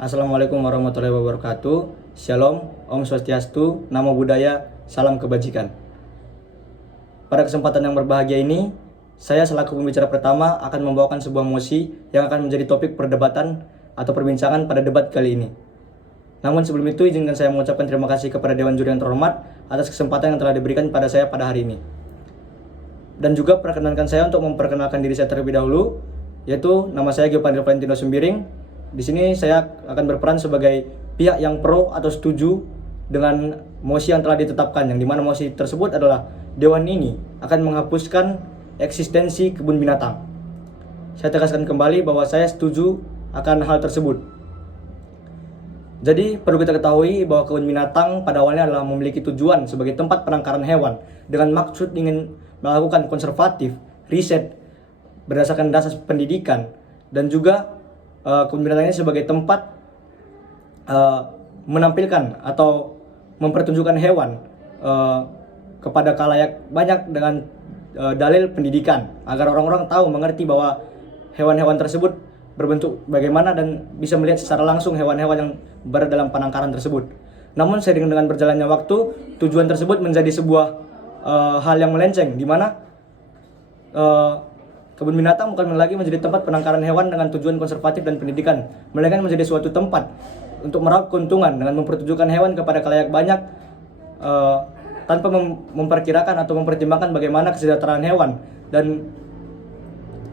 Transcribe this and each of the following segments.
Assalamualaikum warahmatullahi wabarakatuh. Shalom, Om Swastiastu, Namo Buddhaya, Salam Kebajikan. Pada kesempatan yang berbahagia ini, saya selaku pembicara pertama akan membawakan sebuah mosi yang akan menjadi topik perdebatan atau perbincangan pada debat kali ini. Namun sebelum itu, izinkan saya mengucapkan terima kasih kepada Dewan Juri yang terhormat atas kesempatan yang telah diberikan pada saya pada hari ini. Dan juga perkenankan saya untuk memperkenalkan diri saya terlebih dahulu, yaitu nama saya Giovanni Valentino Sembiring. Di sini saya akan berperan sebagai pihak yang pro atau setuju dengan mosi yang telah ditetapkan, yang dimana mosi tersebut adalah Dewan ini akan menghapuskan eksistensi kebun binatang. Saya tegaskan kembali bahwa saya setuju akan hal tersebut. Jadi perlu kita ketahui bahwa kebun binatang pada awalnya adalah memiliki tujuan sebagai tempat penangkaran hewan dengan maksud ingin melakukan konservatif, riset berdasarkan dasar pendidikan, dan juga kebun binatang ini sebagai tempat menampilkan atau mempertunjukkan hewan kepada khalayak banyak dengan dalil pendidikan agar orang-orang tahu mengerti bahwa hewan-hewan tersebut berbentuk bagaimana dan bisa melihat secara langsung hewan-hewan yang berada dalam penangkaran tersebut. Namun seiring dengan berjalannya waktu, tujuan tersebut menjadi sebuah hal yang melenceng, di mana kebun binatang bukan lagi menjadi tempat penangkaran hewan dengan tujuan konservatif dan pendidikan, melainkan menjadi suatu tempat untuk meraup keuntungan dengan mempertunjukkan hewan kepada khalayak banyak tanpa memperkirakan atau mempertimbangkan bagaimana kesejahteraan hewan dan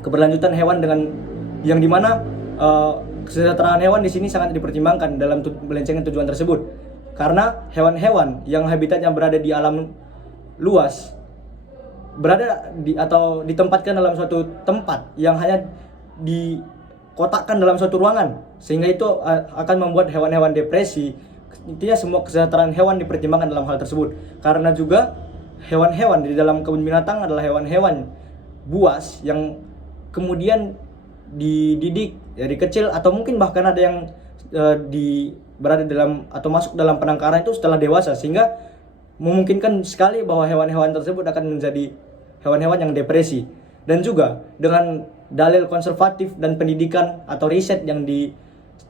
keberlanjutan hewan, dengan yang dimana kesejahteraan hewan di sini sangat dipertimbangkan dalam melencengkan tujuan tersebut, karena hewan-hewan yang habitatnya berada di alam luas berada di atau ditempatkan dalam suatu tempat yang hanya dikotakkan dalam suatu ruangan, sehingga itu akan membuat hewan-hewan depresi. Intinya semua kesejahteraan hewan dipertimbangkan dalam hal tersebut, karena juga hewan-hewan di dalam kebun binatang adalah hewan-hewan buas yang kemudian dididik dari kecil, atau mungkin bahkan ada yang berada dalam atau masuk dalam penangkaran itu setelah dewasa, sehingga memungkinkan sekali bahwa hewan-hewan tersebut akan menjadi hewan-hewan yang depresi. Dan juga dengan dalil konservatif dan pendidikan atau riset yang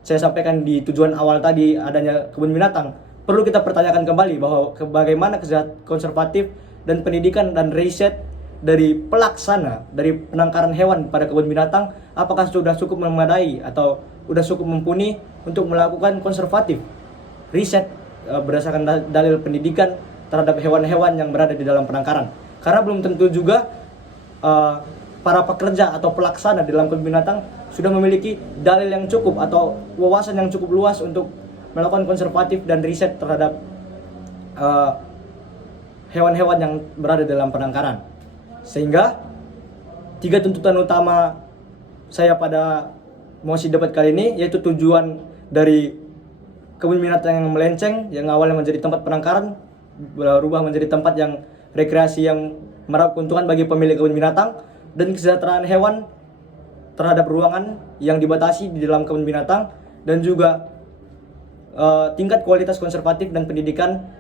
saya sampaikan di tujuan awal tadi adanya kebun binatang, perlu kita pertanyakan kembali bahwa bagaimana konservatif dan pendidikan dan riset dari pelaksana dari penangkaran hewan pada kebun binatang, apakah sudah cukup memadai atau sudah cukup mumpuni untuk melakukan konservatif riset berdasarkan dalil pendidikan terhadap hewan-hewan yang berada di dalam penangkaran. Karena belum tentu juga para pekerja atau pelaksana di dalam kebun binatang sudah memiliki dalil yang cukup atau wawasan yang cukup luas untuk melakukan konservatif dan riset terhadap hewan-hewan yang berada dalam penangkaran. Sehingga 3 tuntutan utama saya pada mosi debat kali ini, yaitu tujuan dari kebun binatang yang melenceng, yang awalnya menjadi tempat penangkaran, berubah menjadi tempat yang rekreasi yang meraup keuntungan bagi pemilik kebun binatang, dan kesejahteraan hewan terhadap ruangan yang dibatasi di dalam kebun binatang, dan juga tingkat kualitas konservatif dan pendidikan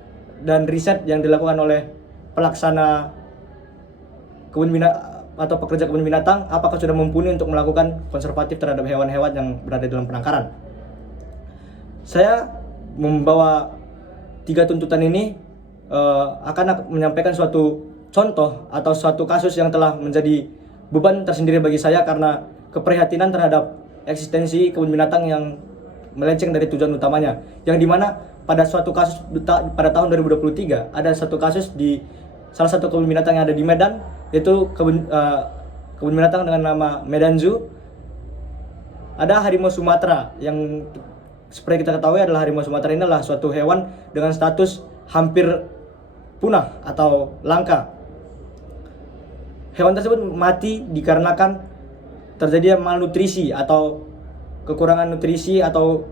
dan riset yang dilakukan oleh pelaksana kebun binatang atau pekerja kebun binatang, apakah sudah mumpuni untuk melakukan konservatif terhadap hewan-hewan yang berada dalam penangkaran. Saya membawa 3 tuntutan ini akan menyampaikan suatu contoh atau suatu kasus yang telah menjadi beban tersendiri bagi saya karena keprihatinan terhadap eksistensi kebun binatang yang melenceng dari tujuan utamanya, yang dimana pada suatu kasus pada tahun 2023 ada satu kasus di salah satu kebun binatang yang ada di Medan, yaitu kebun binatang dengan nama Medan Zoo. Ada harimau Sumatera yang seperti kita ketahui adalah harimau Sumatera ini adalah suatu hewan dengan status hampir punah atau langka. Hewan tersebut mati dikarenakan terjadi malnutrisi atau kekurangan nutrisi atau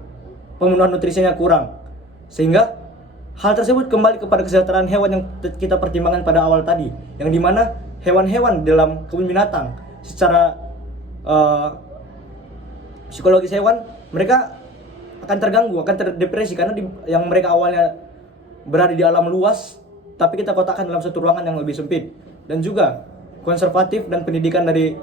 pemenuhan nutrisinya kurang, sehingga hal tersebut kembali kepada kesejahteraan hewan yang kita pertimbangkan pada awal tadi, yang dimana hewan-hewan dalam kebun binatang secara psikologis hewan mereka akan terganggu, akan terdepresi, karena yang mereka awalnya berada di alam luas tapi kita kotakkan dalam satu ruangan yang lebih sempit. Dan juga konservatif dan pendidikan dari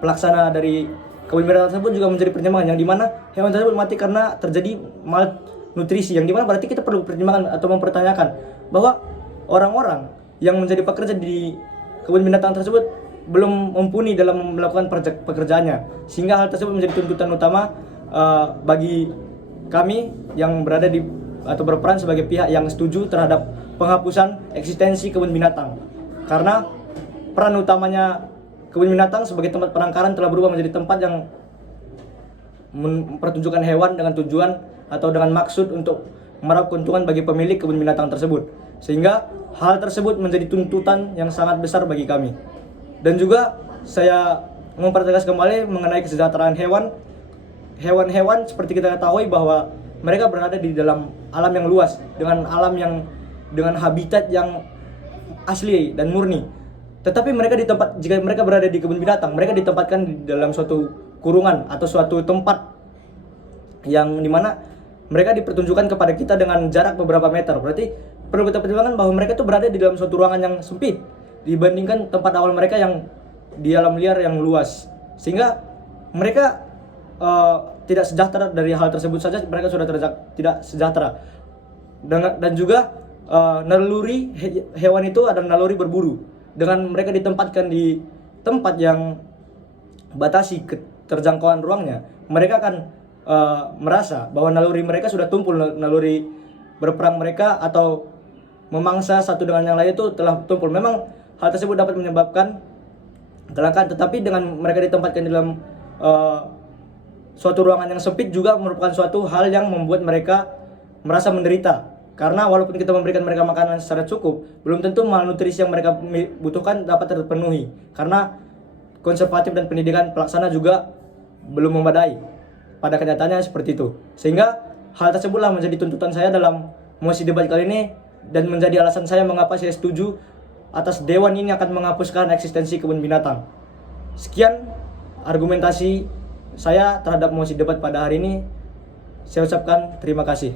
pelaksana dari kebun binatang tersebut juga menjadi pertimbangan, yang dimana hewan tersebut mati karena terjadi malnutrisi, yang dimana berarti kita perlu pertimbangan atau mempertanyakan bahwa orang-orang yang menjadi pekerja di kebun binatang tersebut belum mumpuni dalam melakukan pekerjaannya, sehingga hal tersebut menjadi tuntutan utama bagi kami yang berada di atau berperan sebagai pihak yang setuju terhadap penghapusan eksistensi kebun binatang. Karena peran utamanya kebun binatang sebagai tempat penangkaran telah berubah menjadi tempat yang mempertunjukkan hewan dengan tujuan atau dengan maksud untuk meraup keuntungan bagi pemilik kebun binatang tersebut, sehingga hal tersebut menjadi tuntutan yang sangat besar bagi kami. Dan juga saya mempertegas kembali mengenai kesejahteraan hewan. Hewan-hewan seperti kita ketahui bahwa mereka berada di dalam alam yang luas, dengan alam yang dengan habitat yang asli dan murni. Tetapi jika mereka berada di kebun binatang, mereka ditempatkan di dalam suatu kurungan atau suatu tempat yang dimana mereka dipertunjukkan kepada kita dengan jarak beberapa meter. Berarti perlu kita pertimbangkan bahwa mereka itu berada di dalam suatu ruangan yang sempit dibandingkan tempat awal mereka yang di alam liar yang luas, sehingga mereka tidak sejahtera. Dari hal tersebut saja mereka sudah tidak sejahtera. Dan juga naluri hewan itu adalah naluri berburu. Dengan mereka ditempatkan di tempat yang batasi keterjangkauan ruangnya, mereka akan merasa bahwa naluri mereka sudah tumpul, naluri berperang mereka atau memangsa satu dengan yang lain itu telah tumpul. Memang hal tersebut dapat menyebabkan kelangkaan, tetapi dengan mereka ditempatkan di dalam suatu ruangan yang sempit juga merupakan suatu hal yang membuat mereka merasa menderita. Karena walaupun kita memberikan mereka makanan secara cukup, belum tentu malnutrisi yang mereka butuhkan dapat terpenuhi. Karena konservatif dan pendidikan pelaksana juga belum memadai. Pada kenyataannya seperti itu. Sehingga hal tersebutlah menjadi tuntutan saya dalam mosi debat kali ini, dan menjadi alasan saya mengapa saya setuju atas dewan ini akan menghapuskan eksistensi kebun binatang. Sekian argumentasi saya terhadap mosi debat pada hari ini. Saya ucapkan terima kasih.